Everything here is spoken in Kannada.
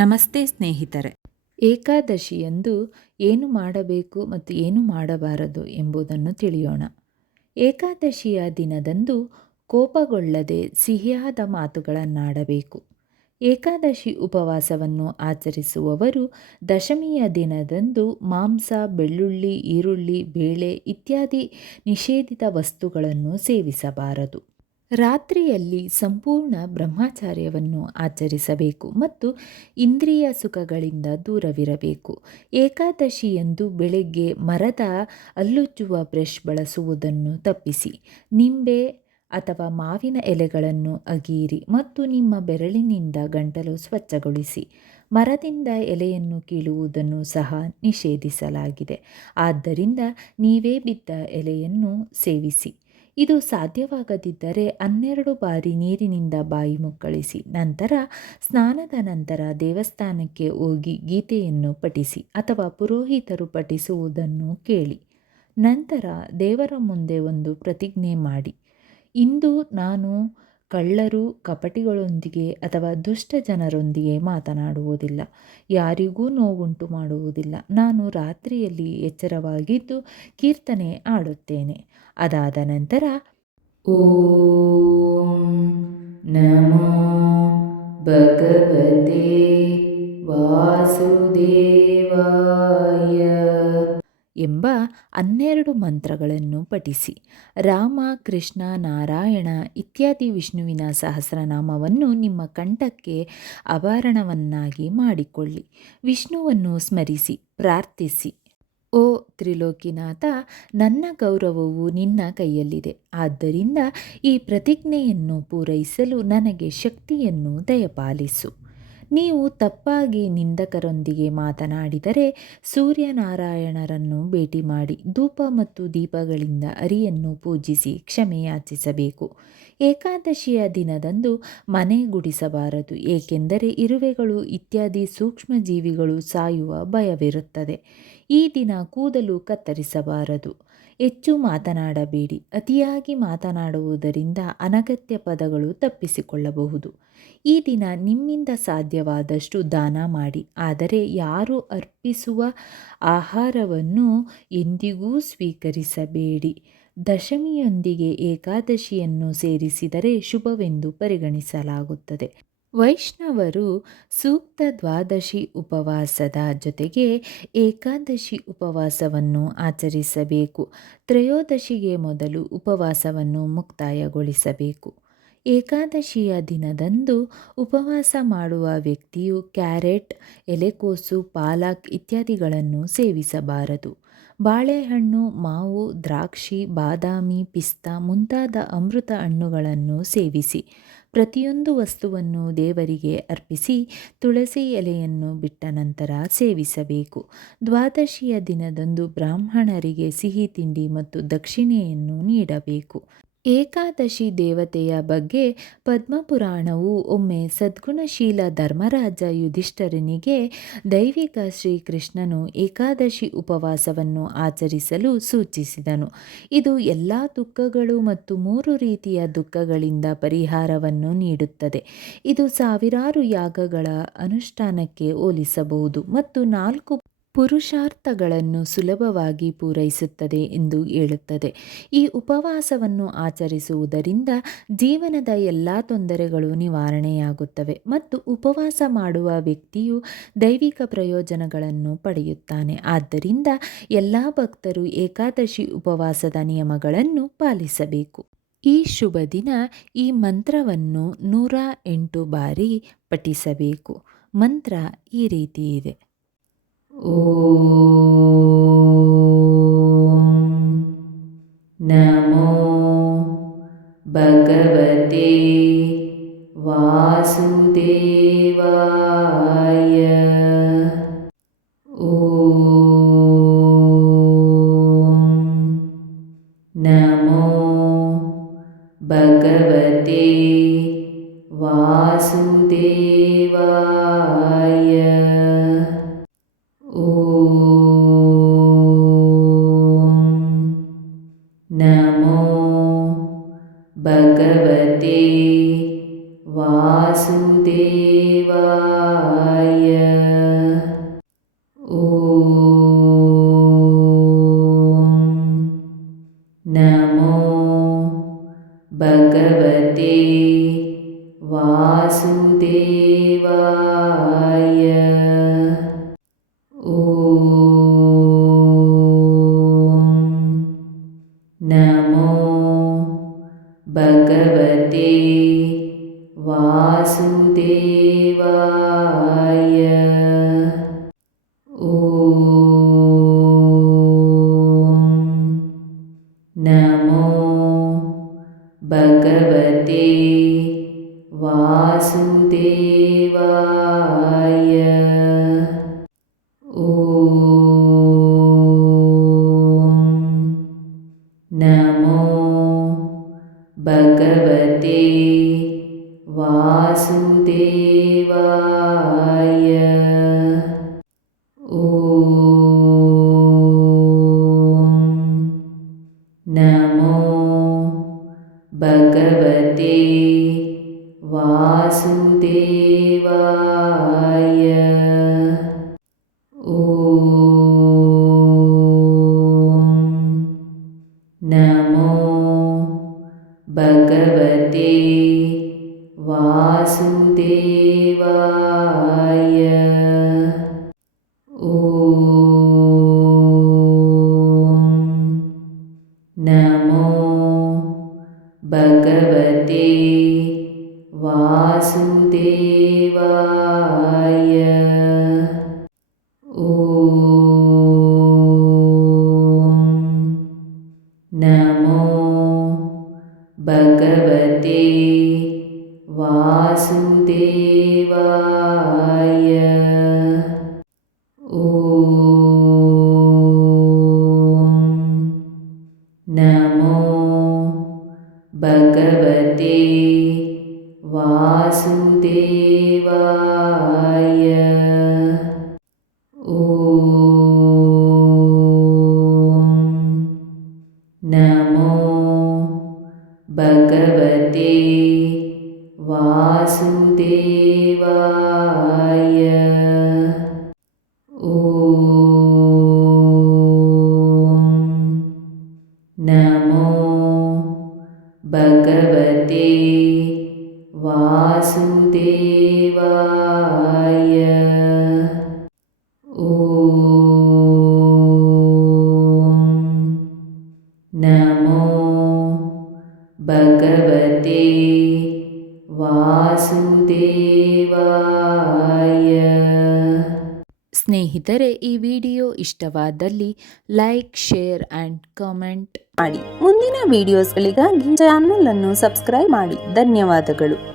ನಮಸ್ತೆ ಸ್ನೇಹಿತರೆ. ಏಕಾದಶಿಯಂದು ಏನು ಮಾಡಬೇಕು ಮತ್ತು ಏನು ಮಾಡಬಾರದು ಎಂಬುದನ್ನು ತಿಳಿಯೋಣ. ಏಕಾದಶಿಯ ದಿನದಂದು ಕೋಪಗೊಳ್ಳದೆ ಸಿಹಿಯಾದ ಮಾತುಗಳನ್ನಾಡಬೇಕು. ಏಕಾದಶಿ ಉಪವಾಸವನ್ನು ಆಚರಿಸುವವರು ದಶಮಿಯ ದಿನದಂದು ಮಾಂಸ, ಬೆಳ್ಳುಳ್ಳಿ, ಈರುಳ್ಳಿ, ಬೇಳೆ ಇತ್ಯಾದಿ ನಿಷೇಧಿತ ವಸ್ತುಗಳನ್ನು ಸೇವಿಸಬಾರದು. ರಾತ್ರಿಯಲ್ಲಿ ಸಂಪೂರ್ಣ ಬ್ರಹ್ಮಚಾರ್ಯವನ್ನು ಆಚರಿಸಬೇಕು ಮತ್ತು ಇಂದ್ರಿಯ ಸುಖಗಳಿಂದ ದೂರವಿರಬೇಕು. ಏಕಾದಶಿಯಂದು ಬೆಳಗ್ಗೆ ಮರದ ಹಲ್ಲುಜ್ಜುವ ಬ್ರಷ್ ಬಳಸುವುದನ್ನು ತಪ್ಪಿಸಿ. ನಿಂಬೆ ಅಥವಾ ಮಾವಿನ ಎಲೆಗಳನ್ನು ಅಗಿಯಿರಿ ಮತ್ತು ನಿಮ್ಮ ಬೆರಳಿನಿಂದ ಗಂಟಲು ಸ್ವಚ್ಛಗೊಳಿಸಿ. ಮರದಿಂದ ಎಲೆಯನ್ನು ಕೀಳುವುದನ್ನು ಸಹ ನಿಷೇಧಿಸಲಾಗಿದೆ. ಆದ್ದರಿಂದ ನೀವೇ ಬಿದ್ದ ಎಲೆಯನ್ನು ಸೇವಿಸಿ. ಇದು ಸಾಧ್ಯವಾಗದಿದ್ದರೆ 12 ಬಾರಿ ನೀರಿನಿಂದ ಬಾಯಿ ಮುಕ್ಕಳಿಸಿ. ನಂತರ ಸ್ನಾನದ ನಂತರ ದೇವಸ್ಥಾನಕ್ಕೆ ಹೋಗಿ ಗೀತೆಯನ್ನು ಪಠಿಸಿ ಅಥವಾ ಪುರೋಹಿತರು ಪಠಿಸುವುದನ್ನು ಕೇಳಿ. ನಂತರ ದೇವರ ಮುಂದೆ ಒಂದು ಪ್ರತಿಜ್ಞೆ ಮಾಡಿ. ಇಂದು ನಾನು ಕಳ್ಳರು, ಕಪಟಿಗಳೊಂದಿಗೆ ಅಥವಾ ದುಷ್ಟ ಜನರೊಂದಿಗೆ ಮಾತನಾಡುವುದಿಲ್ಲ. ಯಾರಿಗೂ ನೋವುಂಟು ಮಾಡುವುದಿಲ್ಲ. ನಾನು ರಾತ್ರಿಯಲ್ಲಿ ಎಚ್ಚರವಾಗಿದ್ದು ಕೀರ್ತನೆ ಆಡುತ್ತೇನೆ. ಅದಾದ ನಂತರ ಓಂ ನಮೋ ಭಗವತೆ ವಾಸುದೇವಾಯ ಎಂಬ 12 ಮಂತ್ರಗಳನ್ನು ಪಠಿಸಿ. ರಾಮ, ಕೃಷ್ಣ, ನಾರಾಯಣ ಇತ್ಯಾದಿ ವಿಷ್ಣುವಿನ ಸಹಸ್ರನಾಮವನ್ನು ನಿಮ್ಮ ಕಂಠಕ್ಕೆ ಆಭರಣವನ್ನಾಗಿ ಮಾಡಿಕೊಳ್ಳಿ. ವಿಷ್ಣುವನ್ನು ಸ್ಮರಿಸಿ ಪ್ರಾರ್ಥಿಸಿ. ಓ ತ್ರಿಲೋಕಿನಾಥ, ನನ್ನ ಗೌರವವು ನಿನ್ನ ಕೈಯಲ್ಲಿದೆ. ಆದ್ದರಿಂದ ಈ ಪ್ರತಿಜ್ಞೆಯನ್ನು ಪೂರೈಸಲು ನನಗೆ ಶಕ್ತಿಯನ್ನು ದಯಪಾಲಿಸು. ನೀವು ತಪ್ಪಾಗಿ ನಿಂದಕರೊಂದಿಗೆ ಮಾತನಾಡಿದರೆ ಸೂರ್ಯನಾರಾಯಣರನ್ನು ಭೇಟಿ ಮಾಡಿ ಧೂಪ ಮತ್ತು ದೀಪಗಳಿಂದ ಹರಿಯನ್ನು ಪೂಜಿಸಿ ಕ್ಷಮೆಯಾಚಿಸಬೇಕು. ಏಕಾದಶಿಯ ದಿನದಂದು ಮನೆ ಗುಡಿಸಬಾರದು, ಏಕೆಂದರೆ ಇರುವೆಗಳು ಇತ್ಯಾದಿ ಸೂಕ್ಷ್ಮ ಜೀವಿಗಳು ಸಾಯುವ ಭಯವಿರುತ್ತದೆ. ಈ ದಿನ ಕೂದಲು ಕತ್ತರಿಸಬಾರದು. ಹೆಚ್ಚು ಮಾತನಾಡಬೇಡಿ. ಅತಿಯಾಗಿ ಮಾತನಾಡುವುದರಿಂದ ಅನಗತ್ಯ ಪದಗಳು ತಪ್ಪಿಸಿಕೊಳ್ಳಬಹುದು. ಈ ದಿನ ನಿಮ್ಮಿಂದ ಸಾಧ್ಯವಾದಷ್ಟು ದಾನ ಮಾಡಿ, ಆದರೆ ಯಾರು ಅರ್ಪಿಸುವ ಆಹಾರವನ್ನು ಎಂದಿಗೂ ಸ್ವೀಕರಿಸಬೇಡಿ. ದಶಮಿಯೊಂದಿಗೆ ಏಕಾದಶಿಯನ್ನು ಸೇರಿಸಿದರೆ ಶುಭವೆಂದು ಪರಿಗಣಿಸಲಾಗುತ್ತದೆ. ವೈಷ್ಣವರು ಸೂಕ್ತ ದ್ವಾದಶಿ ಉಪವಾಸದ ಜೊತೆಗೆ ಏಕಾದಶಿ ಉಪವಾಸವನ್ನು ಆಚರಿಸಬೇಕು. ತ್ರಯೋದಶಿಗೆ ಮೊದಲು ಉಪವಾಸವನ್ನು ಮುಕ್ತಾಯಗೊಳಿಸಬೇಕು. ಏಕಾದಶಿಯ ದಿನದಂದು ಉಪವಾಸ ಮಾಡುವ ವ್ಯಕ್ತಿಯು ಕ್ಯಾರೆಟ್, ಎಲೆಕೋಸು, ಪಾಲಕ್ ಇತ್ಯಾದಿಗಳನ್ನು ಸೇವಿಸಬಾರದು. ಬಾಳೆಹಣ್ಣು, ಮಾವು, ದ್ರಾಕ್ಷಿ, ಬಾದಾಮಿ, ಪಿಸ್ತಾ ಮುಂತಾದ ಅಮೃತ ಹಣ್ಣುಗಳನ್ನು ಸೇವಿಸಿ. ಪ್ರತಿಯೊಂದು ವಸ್ತುವನ್ನು ದೇವರಿಗೆ ಅರ್ಪಿಸಿ ತುಳಸಿ ಎಲೆಯನ್ನು ಬಿಟ್ಟ ನಂತರ ಸೇವಿಸಬೇಕು. ದ್ವಾದಶಿಯ ದಿನದಂದು ಬ್ರಾಹ್ಮಣರಿಗೆ ಸಿಹಿ ತಿಂಡಿ ಮತ್ತು ದಕ್ಷಿಣೆಯನ್ನು ನೀಡಬೇಕು. ಏಕಾದಶಿ ದೇವತೆಯ ಬಗ್ಗೆ ಪದ್ಮಪುರಾಣವು ಒಮ್ಮೆ ಸದ್ಗುಣಶೀಲ ಧರ್ಮರಾಜ ಯುಧಿಷ್ಠಿರನಿಗೆ ದೈವಿಕ ಶ್ರೀಕೃಷ್ಣನು ಏಕಾದಶಿ ಉಪವಾಸವನ್ನು ಆಚರಿಸಲು ಸೂಚಿಸಿದನು. ಇದು ಎಲ್ಲ ದುಃಖಗಳು ಮತ್ತು 3 ರೀತಿಯ ದುಃಖಗಳಿಂದ ಪರಿಹಾರವನ್ನು ನೀಡುತ್ತದೆ. ಇದು ಸಾವಿರಾರು ಯಾಗಗಳ ಅನುಷ್ಠಾನಕ್ಕೆ ಹೋಲಿಸಬಹುದು ಮತ್ತು 4 ಪುರುಷಾರ್ಥಗಳನ್ನು ಸುಲಭವಾಗಿ ಪೂರೈಸುತ್ತದೆ ಎಂದು ಹೇಳುತ್ತದೆ. ಈ ಉಪವಾಸವನ್ನು ಆಚರಿಸುವುದರಿಂದ ಜೀವನದ ಎಲ್ಲ ತೊಂದರೆಗಳು ನಿವಾರಣೆಯಾಗುತ್ತವೆ ಮತ್ತು ಉಪವಾಸ ಮಾಡುವ ವ್ಯಕ್ತಿಯು ದೈವಿಕ ಪ್ರಯೋಜನಗಳನ್ನು ಪಡೆಯುತ್ತಾನೆ. ಆದ್ದರಿಂದ ಎಲ್ಲ ಭಕ್ತರು ಏಕಾದಶಿ ಉಪವಾಸದ ನಿಯಮಗಳನ್ನು ಪಾಲಿಸಬೇಕು. ಈ ಶುಭ ದಿನ ಈ ಮಂತ್ರವನ್ನು 108 ಬಾರಿ ಪಠಿಸಬೇಕು. ಮಂತ್ರ ಈ ರೀತಿ ಇದೆ. ಓಂ ನಮೋ ಭಗವತೆ ವಾಸುದೇವಾಯ. ಓಂ ನಮೋ ಭಗವತೆ ವಾಸುದೇವಾಯ. ಓಂ ನಮೋ ಭಗವತೆ ವಾಸುದೇವಾಯ. ಭಗವತೆ ವಾಸುದೇವಾಯ. ಓಂ ನಮೋ ಭಗವತೆ ವಾಸುದೇವಾಯ. ಓಂ ನಮೋ ಭಗವತೆ ವಾಸುದೇವಾಯ. ಓಂ ನಮೋ ಭಗವತೆ ವಾಸುದೇವಾಯ. ಓಂ ನಮೋ ಭಗವತೆ ವಾಸುದೇವಾಯ. ಓಂ ನಮೋ ಭಗವತೆ ವಾಸುದೇವಾಯ. ಓಂ ನಮೋ ಭಗವತೆ ವಾಸುದೇವಾಯ. ಓಂ ನಮೋ ಭಗವತೆ ವಾಸುದೇವಾಯ. ಓಂ ನಮೋ ಭಗವತೆ ವಾಸುದೇವಾಯ. ಓಂ ನಮೋ ಭಗವತೆ ವಾಸುದೇವಾಯ. ಓಂ ನಮೋ ಭಗವತೆ ವಾಸುದೇವಾಯ. ಓಂ ನಮೋ ಭಗವತೆ ವಾಸುದೇವಾಯ. ಸ್ನೇಹಿತರೆ, ಈ ವಿಡಿಯೋ ಇಷ್ಟವಾದಲ್ಲಿ ಲೈಕ್, ಶೇರ್ ಆ್ಯಂಡ್ ಕಾಮೆಂಟ್ ಮಾಡಿ. ಮುಂದಿನ ವಿಡಿಯೋಸ್ಗಳಿಗಾಗಿ ಚಾನಲ್ ಅನ್ನು ಸಬ್ಸ್ಕ್ರೈಬ್ ಮಾಡಿ. ಧನ್ಯವಾದಗಳು.